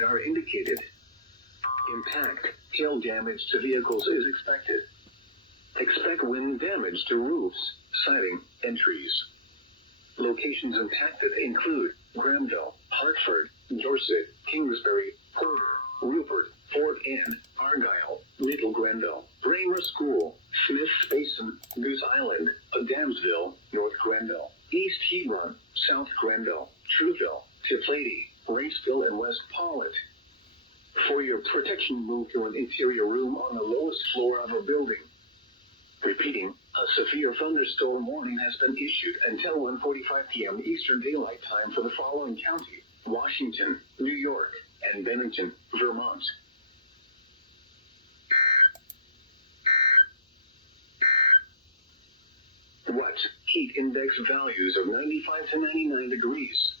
radar indicated. Impact, hail damage to vehicles is expected. Expect wind damage to roofs, siding, and trees. Locations impacted include Granville, Hartford, Dorset, Kingsbury, Porter, Rupert, Fort Anne, Argyle, Little Grenville, Braemar School, Smith's Basin, Goose Island, Adamsville, North Grenville, East Hebron, South Grenville, Trouville, Tiflady, Raceville, and West Paulet. For your protection, move to an interior room on the lowest floor of a building. Repeating, a severe thunderstorm warning has been issued until 1:45 p.m. Eastern Daylight Time for the following county: Washington, New York, and Bennington, Vermont. What? Heat index values of 95 to 99 degrees.